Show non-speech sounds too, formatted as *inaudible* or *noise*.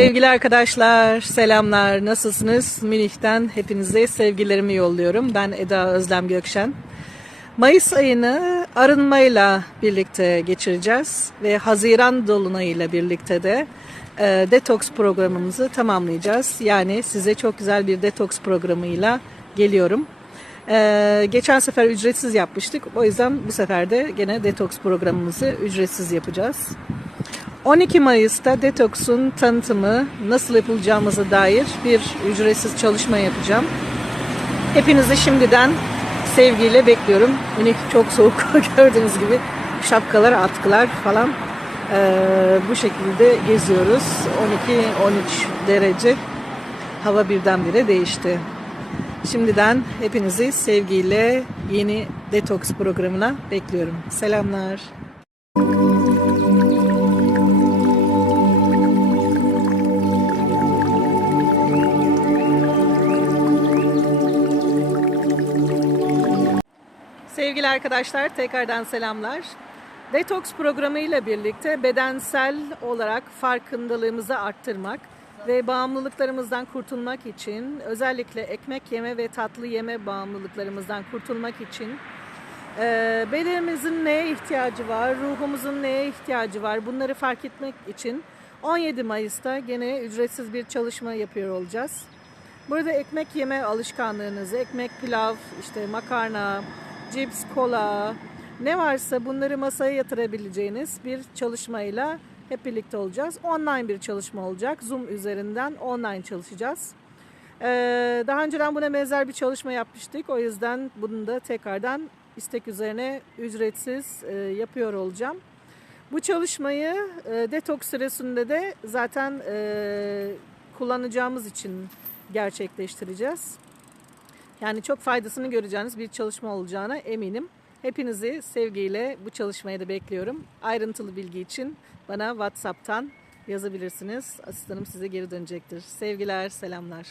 Sevgili arkadaşlar, selamlar. Nasılsınız? Münih'ten hepinize sevgilerimi yolluyorum. Ben Eda Özlem Gökşen. Mayıs ayını arınmayla birlikte geçireceğiz ve Haziran dolunayıyla birlikte de e, detoks programımızı tamamlayacağız. Yani size çok güzel bir detoks programıyla geliyorum. E, geçen sefer ücretsiz yapmıştık. O yüzden bu sefer de gene detoks programımızı ücretsiz yapacağız. 12 Mayıs'ta Detox'un tanıtımı nasıl yapılacağımıza dair bir ücretsiz çalışma yapacağım. Hepinizi şimdiden sevgiyle bekliyorum. Münih çok soğuk *laughs* gördüğünüz gibi şapkalar, atkılar falan eee, bu şekilde geziyoruz. 12-13 derece hava birdenbire değişti. Şimdiden hepinizi sevgiyle yeni detoks programına bekliyorum. Selamlar. Sevgili arkadaşlar tekrardan selamlar. Detoks programı ile birlikte bedensel olarak farkındalığımızı arttırmak ve bağımlılıklarımızdan kurtulmak için özellikle ekmek yeme ve tatlı yeme bağımlılıklarımızdan kurtulmak için e, bedenimizin neye ihtiyacı var, ruhumuzun neye ihtiyacı var bunları fark etmek için 17 Mayıs'ta gene ücretsiz bir çalışma yapıyor olacağız. Burada ekmek yeme alışkanlığınızı, ekmek, pilav, işte makarna, cips, kola ne varsa bunları masaya yatırabileceğiniz bir çalışmayla hep birlikte olacağız. Online bir çalışma olacak. Zoom üzerinden online çalışacağız. Ee, daha önceden buna benzer bir çalışma yapmıştık. O yüzden bunu da tekrardan istek üzerine ücretsiz e, yapıyor olacağım. Bu çalışmayı e, detoks süresinde de zaten e, kullanacağımız için gerçekleştireceğiz. Yani çok faydasını göreceğiniz bir çalışma olacağına eminim. Hepinizi sevgiyle bu çalışmaya da bekliyorum. Ayrıntılı bilgi için bana WhatsApp'tan yazabilirsiniz. Asistanım size geri dönecektir. Sevgiler, selamlar.